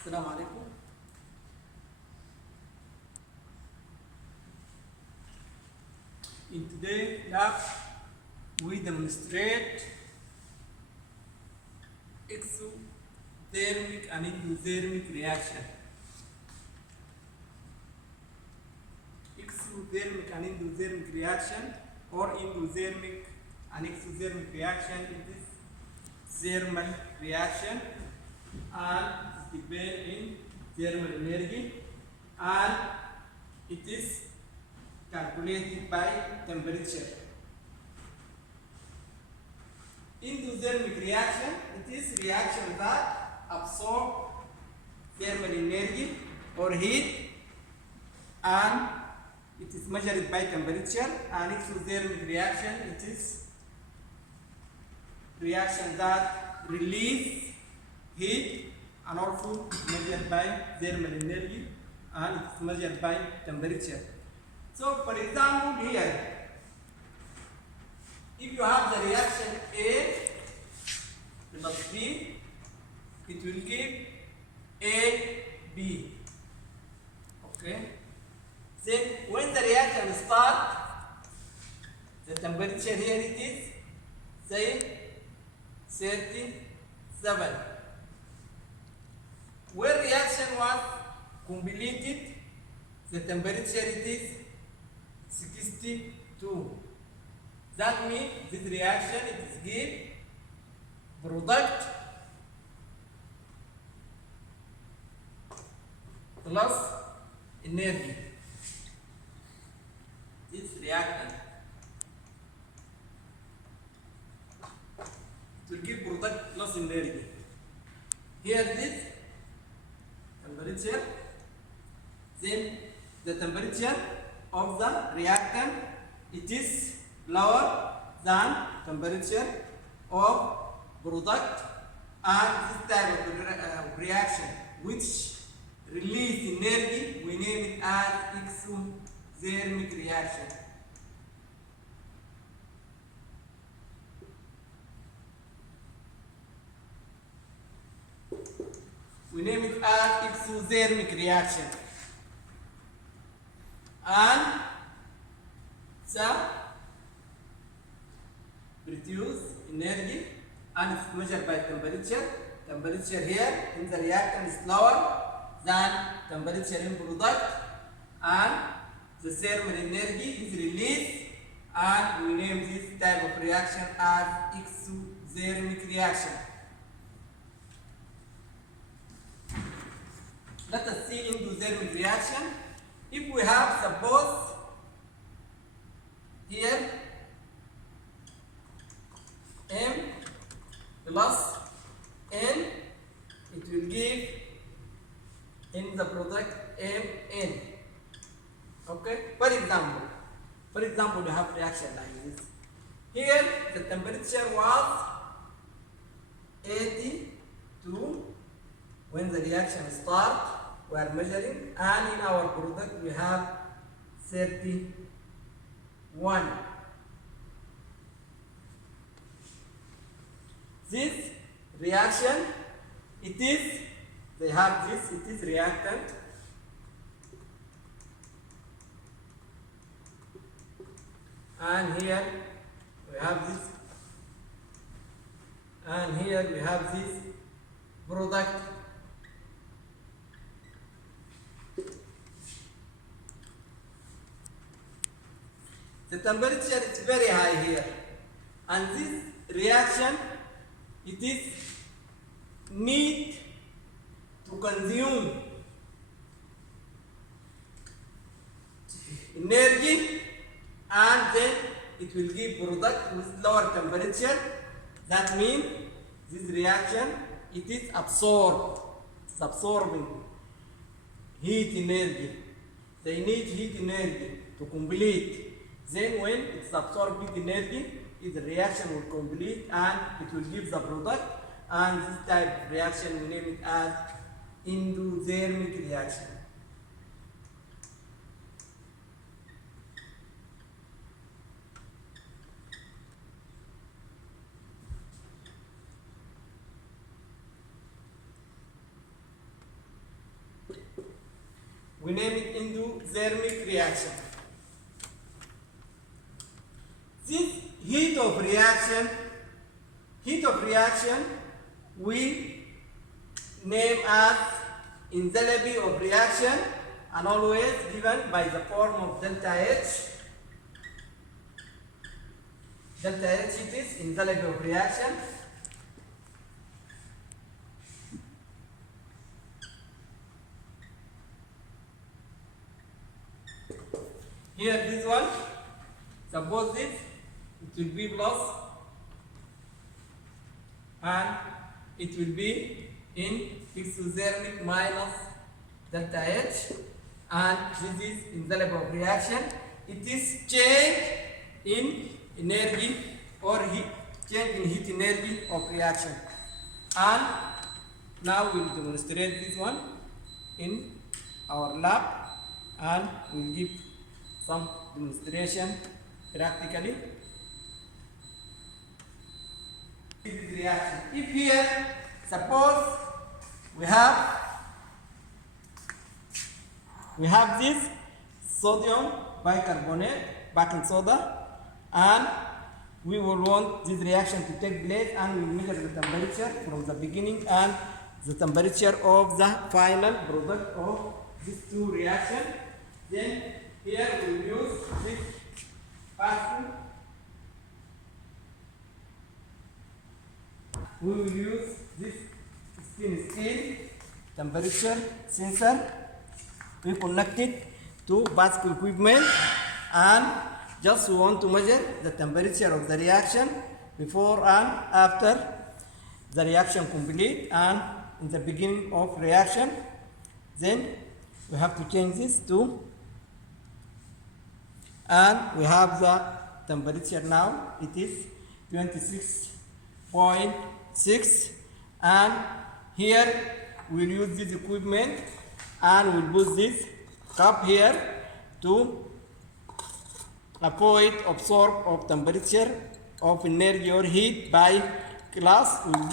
السلام عليكم. In today's lab, we demonstrate exothermic and endothermic reaction. Exothermic and endothermic reaction, or endothermic and exothermic reaction, it is thermal reaction and it depends in thermal energy, and it is calculated by temperature. Endothermic reaction, it is reaction that absorb thermal energy or heat, and it is measured by temperature. And exothermic reaction, it is reaction that release heat and also measured by thermal energy, and it is measured by temperature. So, for example, here, if you have the reaction A plus B, it will give A, B. Okay? Then, when the reaction starts, the temperature here it is, say, 37. When reaction was completed, the temperature it is 62. That means this reaction it is give product plus energy. This reactant it will give product plus energy. Here this temperature, then the temperature of the reactant it is lower than temperature of product, and this type of reaction which release energy, we name it as exothermic reaction. We name it as exothermic reaction. And the produce energy and it's measured by temperature. Temperature here in the reactant is lower than temperature in product, and the thermal energy is released, and we name this type of reaction as exothermic reaction. Let us see endothermic reaction. If we have suppose here M plus N, it will give in the product Mn. Okay? For example, you have reaction like this. Here the temperature was 82 when the reaction starts. We are measuring, and in our product we have 31. This reaction, they have this, it is reactant, and here we have this, and here we have this product. The temperature is very high here, and this reaction it is need to consume energy, and then it will give product with lower temperature. That means this reaction it is absorbing heat energy. They need heat energy to complete. Then when it's absorbing energy, the reaction will complete and it will give the product, and this type of reaction we name it as endothermic reaction. We name it endothermic reaction. This heat of reaction we name as enthalpy of reaction, and always given by the form of delta H. Delta H it is enthalpy of reaction. Here this one, suppose this, it will be plus and it will be in exothermic minus delta H, and this is enthalpy of reaction. It is change in energy or heat, change in heat energy of reaction. And now we will demonstrate this one in our lab, and we will give some demonstration practically. This is reaction. If here, suppose we have this sodium bicarbonate, baking soda, and we will want this reaction to take place, and we will measure the temperature from the beginning and the temperature of the final product of these two reactions. Then here we will use this fast. We will use this stainless steel temperature sensor. We connect it to basket equipment, and just we want to measure the temperature of the reaction before and after the reaction complete and in the beginning of reaction. Then we have to change this to, and we have the temperature now. It is 26.6, and here we'll use this equipment and we'll put this cup here to avoid absorb of temperature of energy or heat by glass. We'll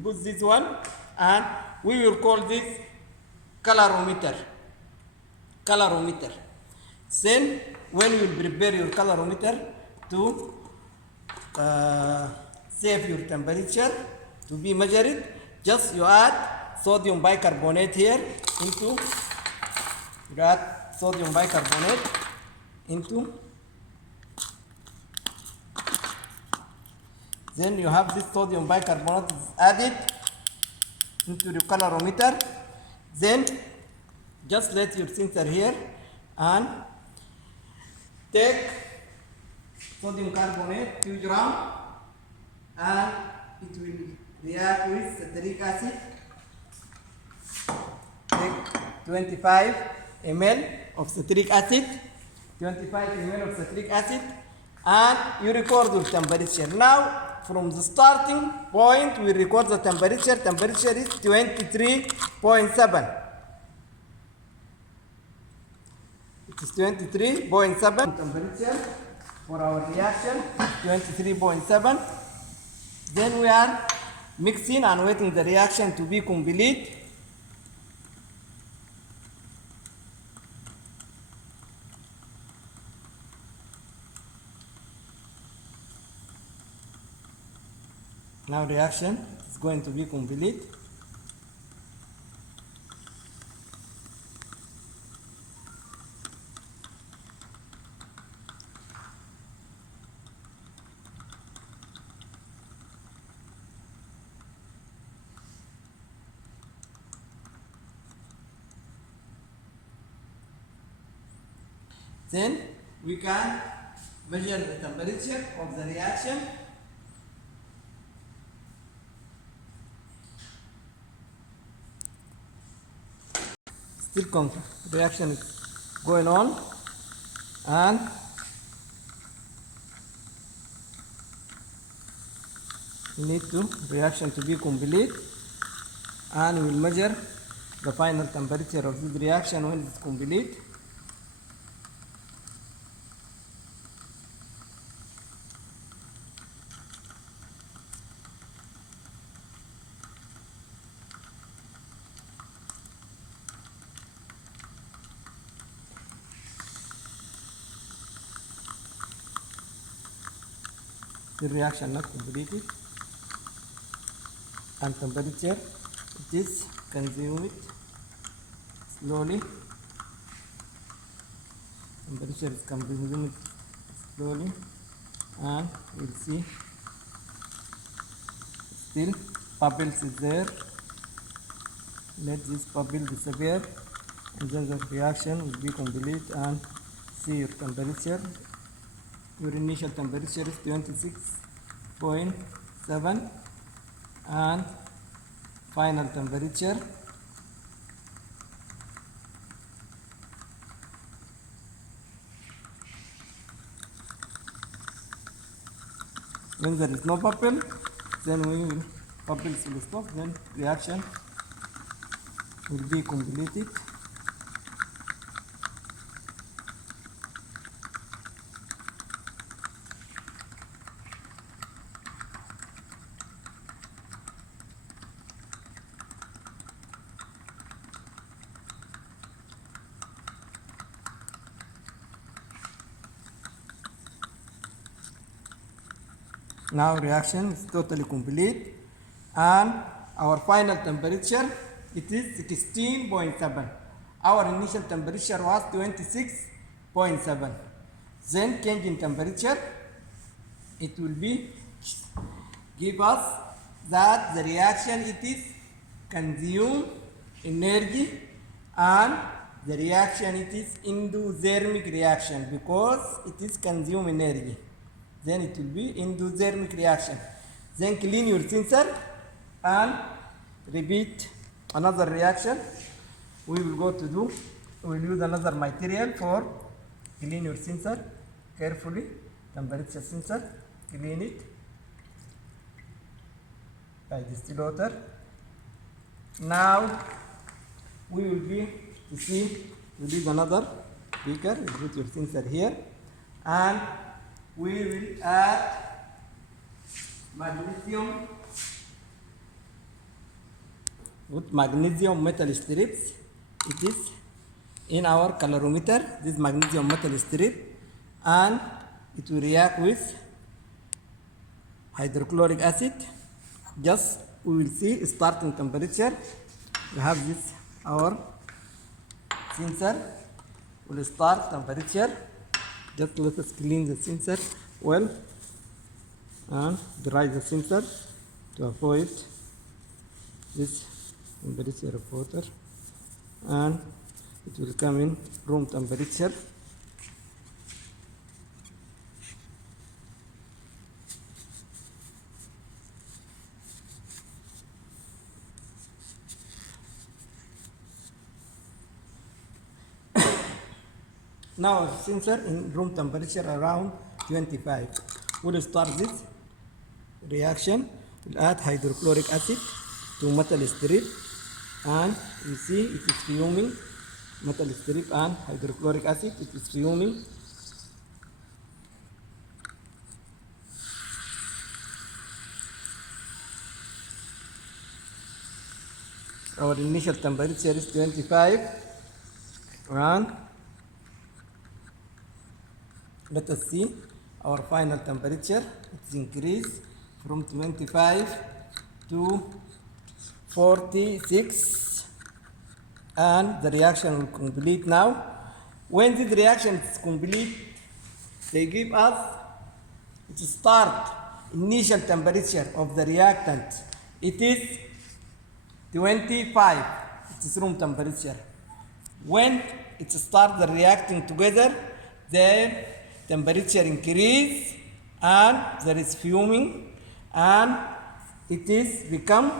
put this one, and we will call this calorimeter. Then when you prepare your calorimeter to save your temperature to be measured, just you add sodium bicarbonate here into, then you have this sodium bicarbonate added into the calorimeter. Then just let your sensor here and take sodium carbonate 2 grams, and it will react with citric acid. Take 25 ml of citric acid, and you record your temperature. Now from the starting point we record the temperature. Temperature is 23.7. It is 23.7 temperature for our reaction, 23.7. Then we are mixing and waiting the reaction to be complete. Now reaction is going to be complete. Then we can measure the temperature of the reaction. Still reaction is going on, and we need to reaction to be complete, and we will measure the final temperature of this reaction when it is complete. The reaction not completed, and temperature it is consumed slowly. Temperature is consumed slowly, and we'll see still bubbles is there. Let this bubble disappear, and then the reaction will be complete. And see your temperature. Your initial temperature is 26.7, and final temperature when there is no bubble, then bubbles will stop, then reaction will be completed. Now reaction is totally complete, and our final temperature it is 16.7. Our initial temperature was 26.7. Then change in temperature, it will be give us that the reaction it is consume energy, and the reaction it is endothermic reaction because it is consume energy. Then it will be endothermic reaction. Then clean your sensor and repeat another reaction. We will go to do, we will use another material for clean your sensor carefully. Temperature sensor, clean it by distilled water. Now we will be to see, we use another beaker. We put your sensor here, and we will add magnesium with magnesium metal strips. It is in our calorimeter, this magnesium metal strip, and it will react with hydrochloric acid. Just we will see starting temperature. We have this our sensor will start temperature. Just let us clean the sensor well and dry the sensor to avoid this temperature of water, and it will come in room temperature. Now our sensor in room temperature around 25. We'll start this reaction. We'll add hydrochloric acid to metal strip, and you see it is fuming. Metal strip and hydrochloric acid, it is fuming. Our initial temperature is 25, and let us see our final temperature. It's increased from 25 to 46, and the reaction will complete now. When this reaction is complete, they give us to start initial temperature of the reactant. It is 25. It is room temperature. When it starts the reacting together, then temperature increase and there is fuming, and it is become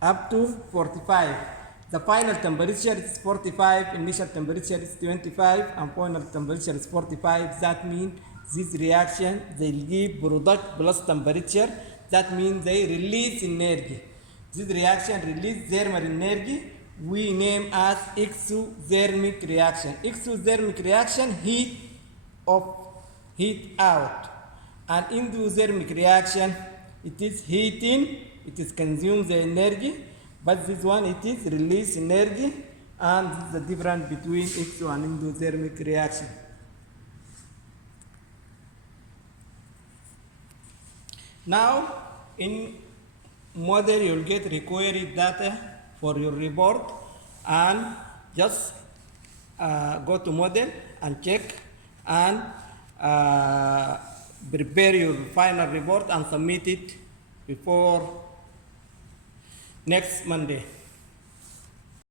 up to 45. The final temperature is 45, initial temperature is 25, and final temperature is 45. That means this reaction they give product plus temperature. That means they release energy. This reaction release thermal energy. We name as exothermic reaction. Exothermic reaction, heat out, and endothermic reaction, it is heating, it is consumes the energy, but this one it is release energy, and this is the difference between exo and endothermic reaction. Now, in model, you'll get required data for your report, and just go to model and check and prepare your final report and submit it before next Monday.